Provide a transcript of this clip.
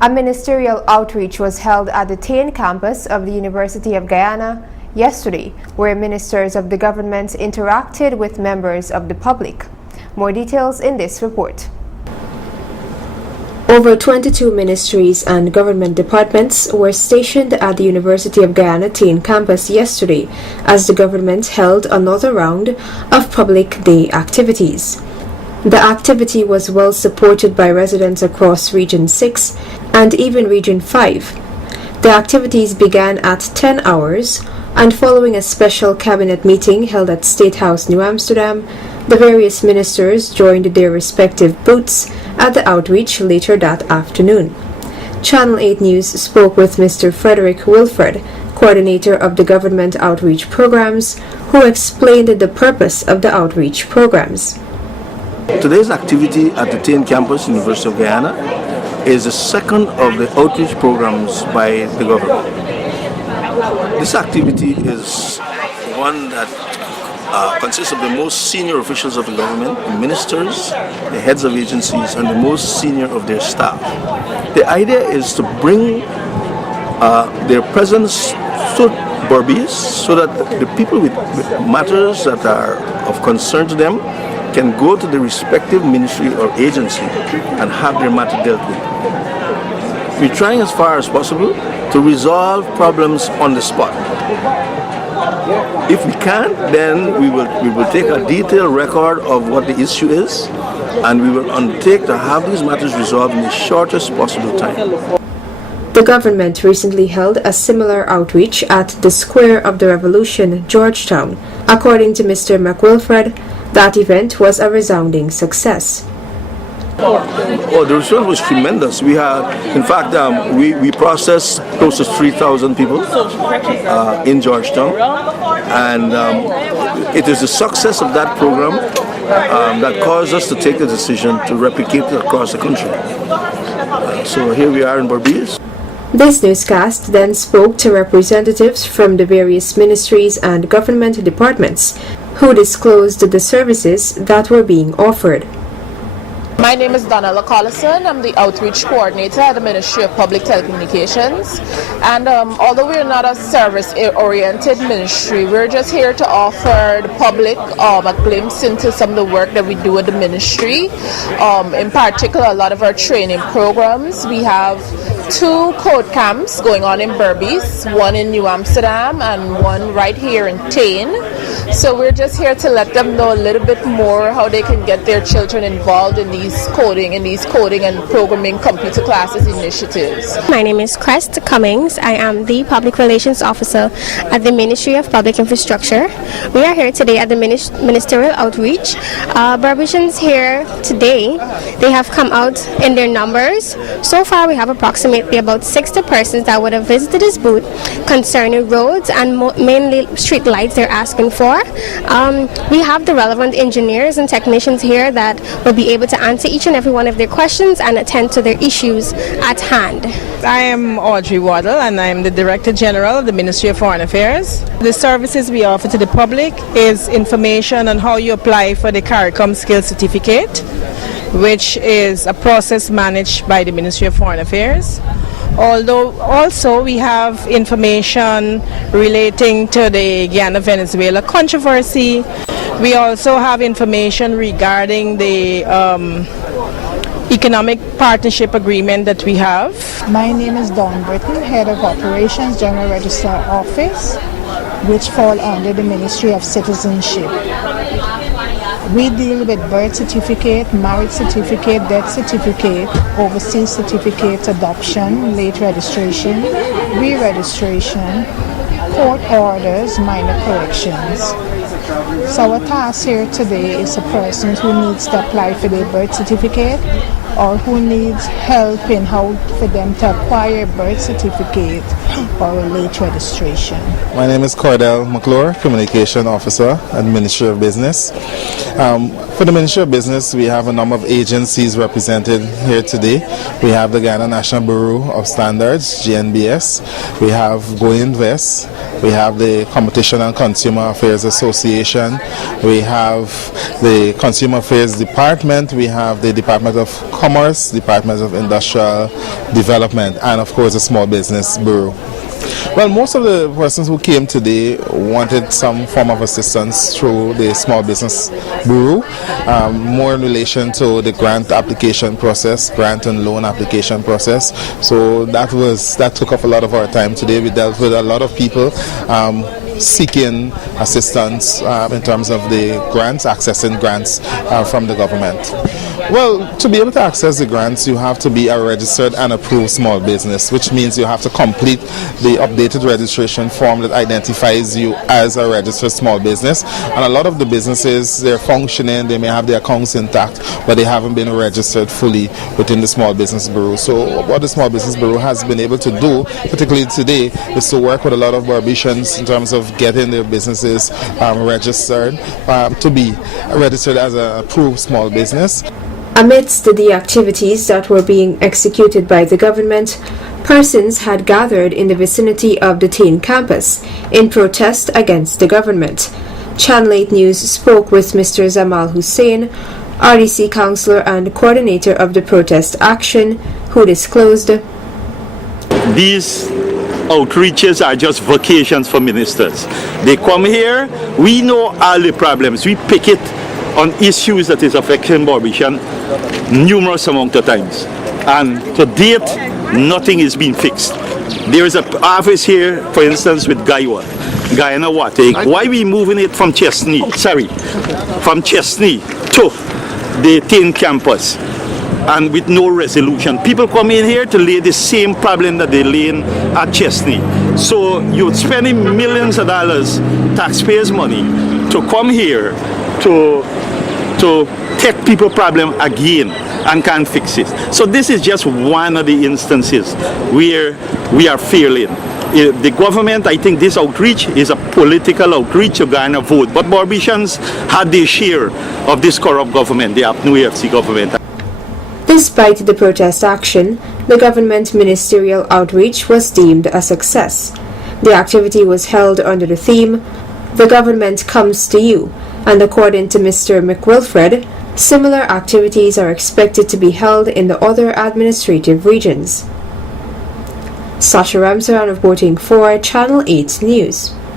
A ministerial outreach was held at the Tain campus of the University of Guyana yesterday, where ministers of the government interacted with members of the public. More details in this report. Over 22 ministries and government departments were stationed at the University of Guyana Tain campus yesterday as the government held another round of Public Day activities. The activity was well supported by residents across Region 6 and even Region 5. The activities began at 10 hours, and following a special cabinet meeting held at State House, New Amsterdam, the various ministers joined their respective booths at the outreach later that afternoon. Channel 8 News spoke with Mr. Frederick Wilfred, coordinator of the government outreach programs, who explained the purpose of the outreach programs. Today's activity at the Tain campus, University of Guyana, is the second of the outreach programs by the government. This activity is one that consists of the most senior officials of the government, the ministers, the heads of agencies, and the most senior of their staff. The idea is to bring their presence to Berbice so that the people with matters that are of concern to them can go to the respective ministry or agency and have their matter dealt with. We're trying as far as possible to resolve problems on the spot. If we can't, then we will take a detailed record of what the issue is, and we will undertake to have these matters resolved in the shortest possible time. The government recently held a similar outreach at the Square of the Revolution, Georgetown. According to Mr. McWilfred, that event was a resounding success. Oh, the response was tremendous. We had, in fact, we processed close to 3,000 people in Georgetown, and it is the success of that program that caused us to take the decision to replicate it across the country. So here we are in Berbice. This newscast then spoke to representatives from the various ministries and government departments who disclosed the services that were being offered. My name is Donna Collison. I'm the outreach coordinator at the Ministry of Public Telecommunications. And although we're not a service-oriented ministry, we're just here to offer the public a glimpse into some of the work that we do at the ministry. In particular, a lot of our training programs. We have 2 code camps going on in Berbice, one in New Amsterdam and one right here in Tain. So we're just here to let them know a little bit more how they can get their children involved in these coding and programming computer classes initiatives. My name is Crest Cummings. I am the Public Relations Officer at the Ministry of Public Infrastructure. We are here today at the Ministerial Outreach. Berbicians here today, they have come out in their numbers. So far we have approximately about 60 persons that would have visited this booth concerning roads and mainly street lights they're asking for. We have the relevant engineers and technicians here that will be able to answer each and every one of their questions and attend to their issues at hand. I am Audrey Waddle, and I am the Director General of the Ministry of Foreign Affairs. The services we offer to the public is information on how you apply for the CARICOM Skills Certificate, which is a process managed by the Ministry of Foreign Affairs. Although also we have information relating to the Guyana-Venezuela controversy. We also have information regarding the economic partnership agreement that we have. My name is Dawn Britton, Head of Operations, General Registrar Office, which fall under the Ministry of Citizenship. We deal with birth certificate, marriage certificate, death certificate, overseas certificates, adoption, late registration, re-registration, court orders, minor corrections. So our task here today is a person who needs to apply for their birth certificate or who needs help in how for them to acquire a birth certificate or a late registration. My name is Cordell McClure, Communication Officer at the Ministry of Business. For the Ministry of Business, we have a number of agencies represented here today. We have the Guyana National Bureau of Standards, GNBS. We have Go Invest. We have the Competition and Consumer Affairs Association. We have the Consumer Affairs Department. We have the Department of Commerce, Department of Industrial Development, and of course the Small Business Bureau. Well, most of the persons who came today wanted some form of assistance through the Small Business Bureau, more in relation to the grant application process, grant and loan application process. So that took up a lot of our time today. We dealt with a lot of people seeking assistance in terms of the grants, accessing grants from the government. Well, to be able to access the grants, you have to be a registered and approved small business, which means you have to complete the updated registration form that identifies you as a registered small business. And a lot of the businesses, they're functioning, they may have their accounts intact, but they haven't been registered fully within the Small Business Bureau. So what the Small Business Bureau has been able to do, particularly today, is to work with a lot of Barbadians in terms of getting their businesses registered to be registered as an approved small business. Amidst the activities that were being executed by the government, persons had gathered in the vicinity of the Tain campus in protest against the government. Channel 8 News spoke with Mr. Zamal Hussein, RDC councillor and coordinator of the protest action, who disclosed, "These outreaches are just vacations for ministers. They come here, we know all the problems, we pick it on issues that is affecting Barbadian numerous amount of times. And to date, nothing is being fixed. There is an office here, for instance, with Guyana Water. Why we moving it from Chesney to the Tain campus? And with no resolution. People come in here to lay the same problem that they lay in at Chesney. So you're spending millions of dollars, taxpayers' money, to come here to take people problem again and can't fix it. So this is just one of the instances where we are failing. The government, I think this outreach is a political outreach to Guyana vote. But Barbadians had their share of this corrupt government, the APNU AFC government. Despite the protest action, the government ministerial outreach was deemed a success. The activity was held under the theme, "The Government Comes to You," and according to Mr. McWilfred, similar activities are expected to be held in the other administrative regions. Sasha Ramsaran reporting for Channel 8 News.